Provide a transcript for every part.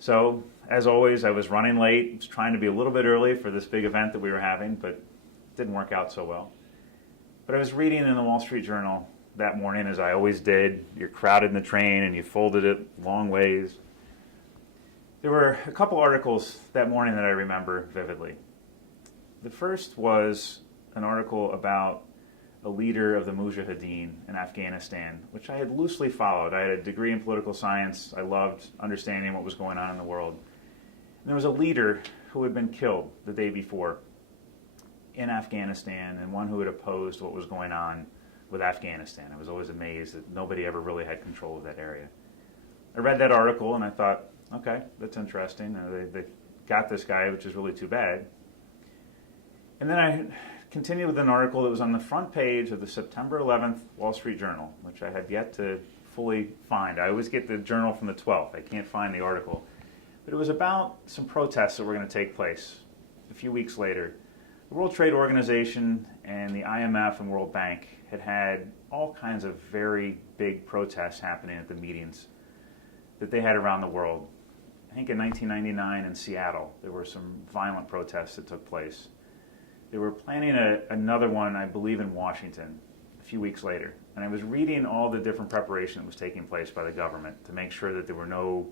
So, as always, I was running late, was trying to be a little bit early for this big event that we were having, but it didn't work out so well. But I was reading in the Wall Street Journal that morning, as I always did. You're crowded in the train and you folded it long ways. There were a couple articles that morning that I remember vividly. The first was an article about a leader of the Mujahideen in Afghanistan, which I had loosely followed. I had a degree in political science. I loved understanding what was going on in the world. And there was a leader who had been killed the day before in Afghanistan, and one who had opposed what was going on with Afghanistan. I was always amazed that nobody ever really had control of that area. I read that article and I thought, okay, that's interesting. They got this guy, which is really too bad. And then I continued with an article that was on the front page of the September 11th Wall Street Journal, which I had yet to fully find. I always get the journal from the 12th. I can't find the article. But it was about some protests that were going to take place a few weeks later. The World Trade Organization and the IMF and World Bank had all kinds of very big protests happening at the meetings that they had around the world. I think in 1999 in Seattle, there were some violent protests that took place. They were planning another one, I believe, in Washington a few weeks later. And I was reading all the different preparation that was taking place by the government to make sure that there were no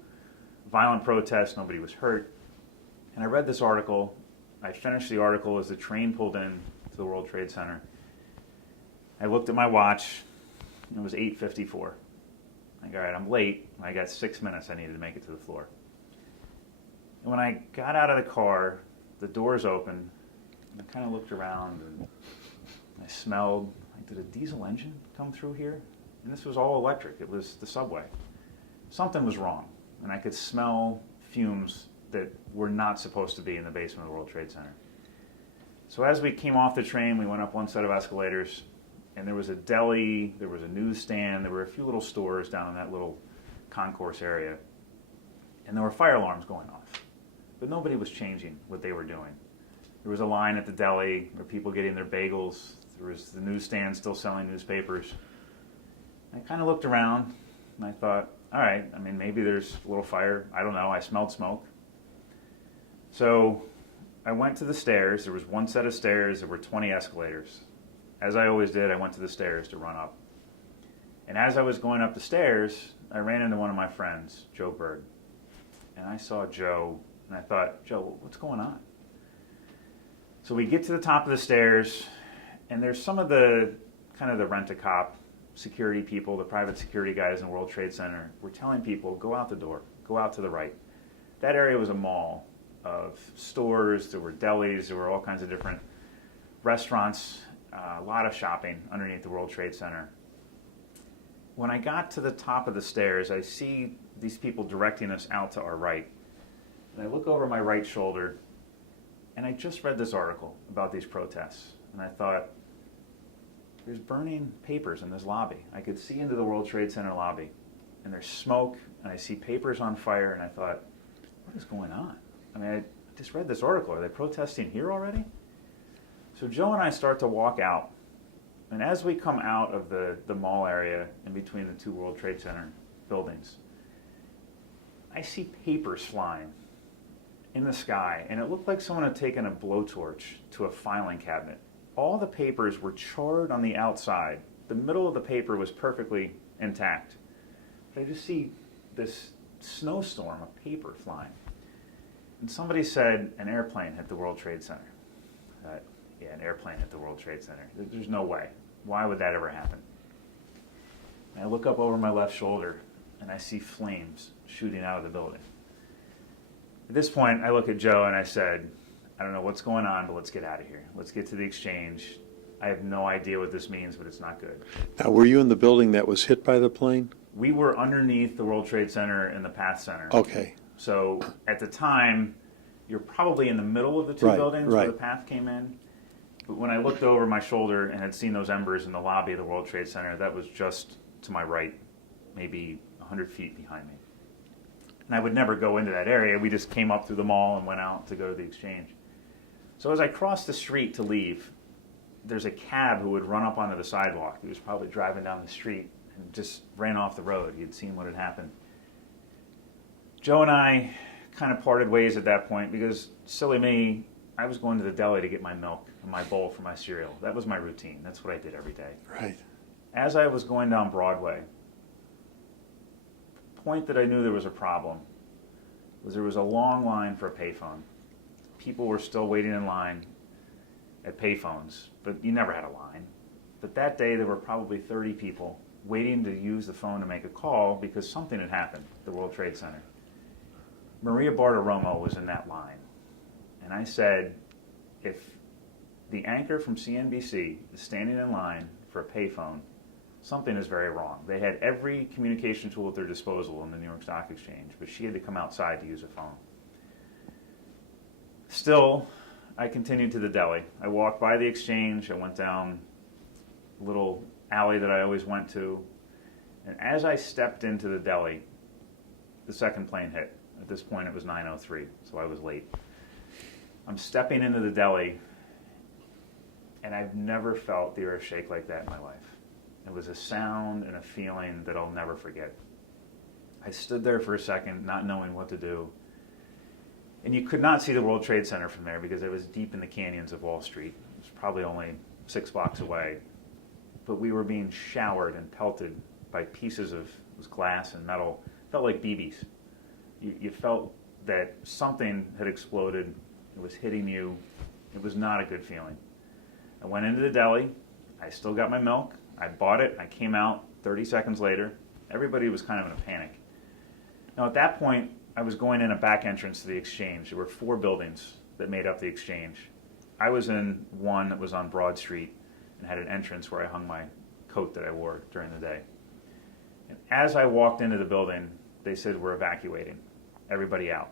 violent protests, nobody was hurt. And I read this article. I finished the article as the train pulled in to the World Trade Center. I looked at my watch. It was 8:54. Like, all right, I'm late. I got 6 minutes I needed to make it to the floor. And when I got out of the car, the doors opened. I kind of looked around and I smelled, like, did a diesel engine come through here? And this was all electric. It was the subway. Something was wrong. And I could smell fumes that were not supposed to be in the basement of the World Trade Center. So as we came off the train, we went up one set of escalators, and there was a deli, there was a newsstand, there were a few little stores down in that little concourse area. And there were fire alarms going off. But nobody was changing what they were doing. There was a line at the deli where people getting their bagels. There was the newsstand still selling newspapers. I kind of looked around and I thought, all right, I mean, maybe there's a little fire. I don't know. I smelled smoke. So I went to the stairs. There was one set of stairs. There were 20 escalators. As I always did, I went to the stairs to run up. And as I was going up the stairs, I ran into one of my friends, Joe Bird. And I saw Joe, and I thought, Joe, what's going on? So we get to the top of the stairs, and there's some of the kind of the rent-a-cop security people, the private security guys in the World Trade Center, were telling people, go out the door, go out to the right. That area was a mall of stores, there were delis, there were all kinds of different restaurants, a lot of shopping underneath the World Trade Center. When I got to the top of the stairs, I see these people directing us out to our right. And I look over my right shoulder, and I just read this article about these protests. And I thought, there's burning papers in this lobby. I could see into the World Trade Center lobby. And there's smoke, and I see papers on fire, and I thought, what is going on? I mean, I just read this article. Are they protesting here already? So Joe and I start to walk out. And as we come out of the mall area in between the two World Trade Center buildings, I see papers flying in the sky, and it looked like someone had taken a blowtorch to a filing cabinet. All the papers were charred on the outside. The middle of the paper was perfectly intact. But I just see this snowstorm of paper flying. And somebody said an airplane hit the World Trade Center. Yeah, an airplane hit the World Trade Center. There's no way. Why would that ever happen? And I look up over my left shoulder, and I see flames shooting out of the building. At this point, I look at Joe and I said, I don't know what's going on, but let's get out of here. Let's get to the exchange. I have no idea what this means, but it's not good. Now, were you in the building that was hit by the plane? We were underneath the World Trade Center in the Path Center. Okay. So at the time, you're probably in the middle of the two buildings where the Path came in. But when I looked over my shoulder and had seen those embers in the lobby of the World Trade Center, that was just to my right, maybe 100 feet behind me. And I would never go into that area. We just came up through the mall and went out to go to the exchange. So as I crossed the street to leave, there's a cab who would run up onto the sidewalk. He was probably driving down the street and just ran off the road. He had seen what had happened. Joe and I kind of parted ways at that point because, silly me, I was going to the deli to get my milk and my bowl for my cereal. That was my routine. That's what I did every day. Right. As I was going down Broadway, the point that I knew there was a problem was there was a long line for a payphone. People were still waiting in line at payphones, but you never had a line. But that day there were probably 30 people waiting to use the phone to make a call because something had happened at the World Trade Center. Maria Bartiromo was in that line. And I said, if the anchor from CNBC is standing in line for a payphone, something is very wrong. They had every communication tool at their disposal in the New York Stock Exchange, but she had to come outside to use a phone. Still, I continued to the deli. I walked by the exchange. I went down a little alley that I always went to. And as I stepped into the deli, the second plane hit. At this point, it was 9:03, so I was late. I'm stepping into the deli, and I've never felt the earth shake like that in my life. It was a sound and a feeling that I'll never forget. I stood there for a second, not knowing what to do. And you could not see the World Trade Center from there because it was deep in the canyons of Wall Street. It was probably only 6 blocks away. But we were being showered and pelted by pieces of it was glass and metal. It felt like BBs. You felt that something had exploded. It was hitting you. It was not a good feeling. I went into the deli. I still got my milk. I bought it. I came out 30 seconds later. Everybody was kind of in a panic. Now, at that point, I was going in a back entrance to the exchange. There were 4 buildings that made up the exchange. I was in one that was on Broad Street and had an entrance where I hung my coat that I wore during the day. And as I walked into the building, they said, we're evacuating. Everybody out.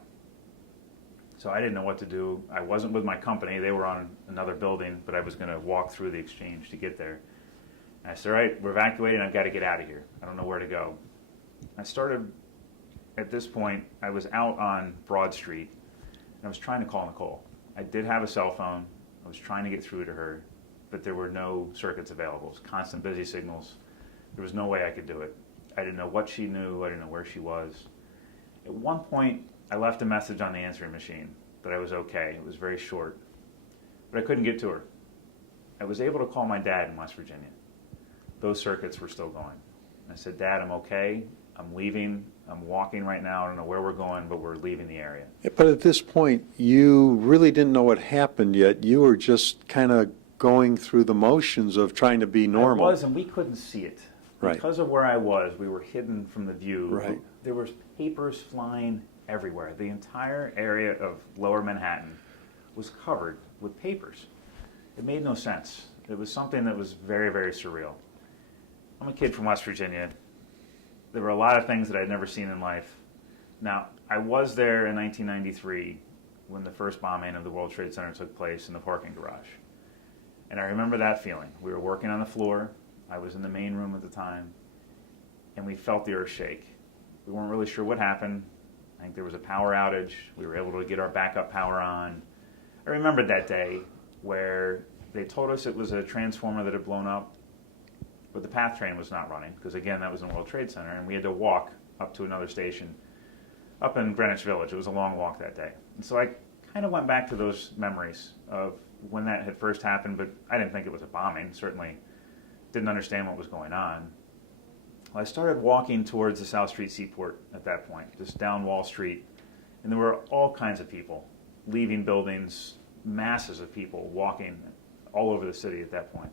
So I didn't know what to do. I wasn't with my company. They were on another building, but I was going to walk through the exchange to get there. And I said, all right, we're evacuating. I've got to get out of here. I don't know where to go. I started, at this point, I was out on Broad Street, and I was trying to call Nicole. I did have a cell phone. I was trying to get through to her, but there were no circuits available. It was constant busy signals. There was no way I could do it. I didn't know what she knew. I didn't know where she was. At one point, I left a message on the answering machine that I was okay. It was very short, but I couldn't get to her. I was able to call my dad in West Virginia. Those circuits were still going. I said, Dad, I'm okay. I'm leaving. I'm walking right now. I don't know where we're going, but we're leaving the area. But at this point, you really didn't know what happened yet. You were just kind of going through the motions of trying to be normal. I was, and we couldn't see it. Right. Because of where I was, we were hidden from the view. Right. There was papers flying everywhere. The entire area of Lower Manhattan was covered with papers. It made no sense. It was something that was very, very surreal. I'm a kid from West Virginia. There were a lot of things that I'd never seen in life. Now, I was there in 1993 when the first bombing of the World Trade Center took place in the parking garage. And I remember that feeling. We were working on the floor. I was in the main room at the time, and we felt the earth shake. We weren't really sure what happened. I think there was a power outage. We were able to get our backup power on. I remember that day where they told us it was a transformer that had blown up, but the PATH train was not running, because again, that was in the World Trade Center, and we had to walk up to another station up in Greenwich Village. It was a long walk that day. And so I kind of went back to those memories of when that had first happened, but I didn't think it was a bombing, certainly didn't understand what was going on. Well, I started walking towards the South Street Seaport at that point, just down Wall Street, and there were all kinds of people leaving buildings, masses of people walking all over the city at that point.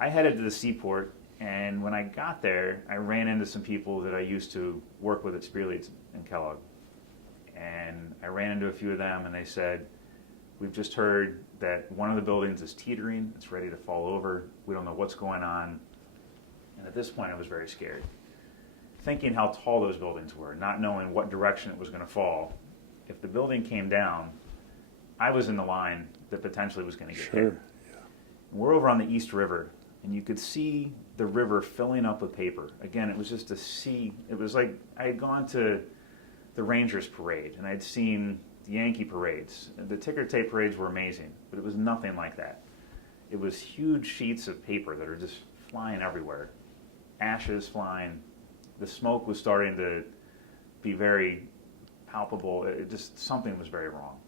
I headed to the seaport, and when I got there, I ran into some people that I used to work with at Spearleads and Kellogg. And I ran into a few of them, and they said, we've just heard that one of the buildings is teetering, it's ready to fall over, we don't know what's going on. And at this point, I was very scared. Thinking how tall those buildings were, not knowing what direction it was going to fall. If the building came down, I was in the line that potentially was going to get hit. Yeah. We're over on the East River, and you could see the river filling up with paper. Again, it was just a sea. It was like I had gone to the Rangers parade, and I'd seen the Yankee parades. The ticker tape parades were amazing, but it was nothing like that. It was huge sheets of paper that are just flying everywhere. Ashes flying. The smoke was starting to be very palpable. It just, something was very wrong.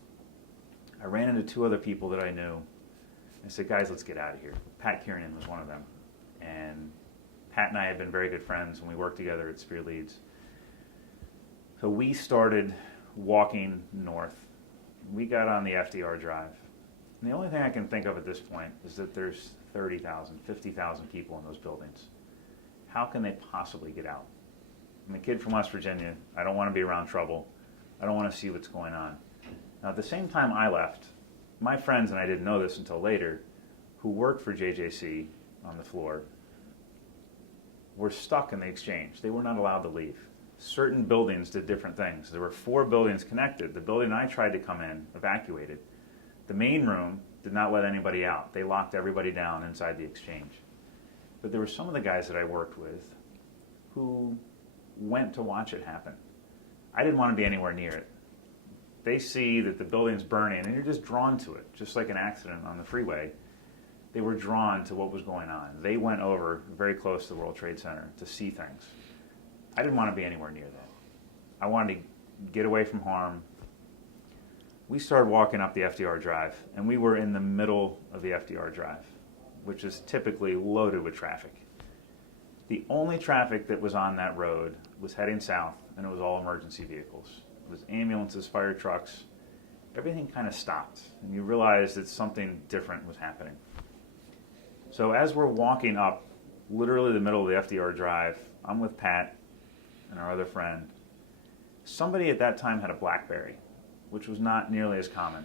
I ran into two other people that I knew. I said, guys, let's get out of here. Pat Kiernan was one of them. And Pat and I had been very good friends when we worked together at Spear Leads. So we started walking north. We got on the FDR Drive. And the only thing I can think of at this point is that there's 30,000, 50,000 people in those buildings. How can they possibly get out? I'm a kid from West Virginia. I don't want to be around trouble. I don't want to see what's going on. Now, at the same time I left, my friends, and I didn't know this until later, who worked for JJC on the floor, were stuck in the exchange. They were not allowed to leave. Certain buildings did different things. There were 4 buildings connected. The building I tried to come in evacuated. The main room did not let anybody out. They locked everybody down inside the exchange. But there were some of the guys that I worked with who went to watch it happen. I didn't want to be anywhere near it. They see that the building's burning, and you're just drawn to it, just like an accident on the freeway. They were drawn to what was going on. They went over very close to the World Trade Center to see things. I didn't want to be anywhere near that. I wanted to get away from harm. We started walking up the FDR Drive, and we were in the middle of the FDR Drive, which is typically loaded with traffic. The only traffic that was on that road was heading south, and it was all emergency vehicles. It was ambulances, fire trucks. Everything kind of stopped, and you realized that something different was happening. So as we're walking up, literally the middle of the FDR Drive, I'm with Pat and our other friend. Somebody at that time had a BlackBerry, which was not nearly as common.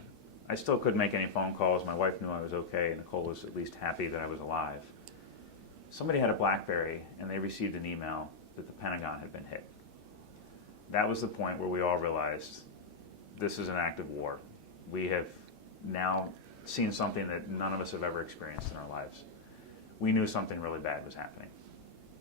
I still couldn't make any phone calls. My wife knew I was okay. Nicole was at least happy that I was alive. Somebody had a BlackBerry, and they received an email that the Pentagon had been hit. That was the point where we all realized this is an act of war. We have now seen something that none of us have ever experienced in our lives. We knew something really bad was happening.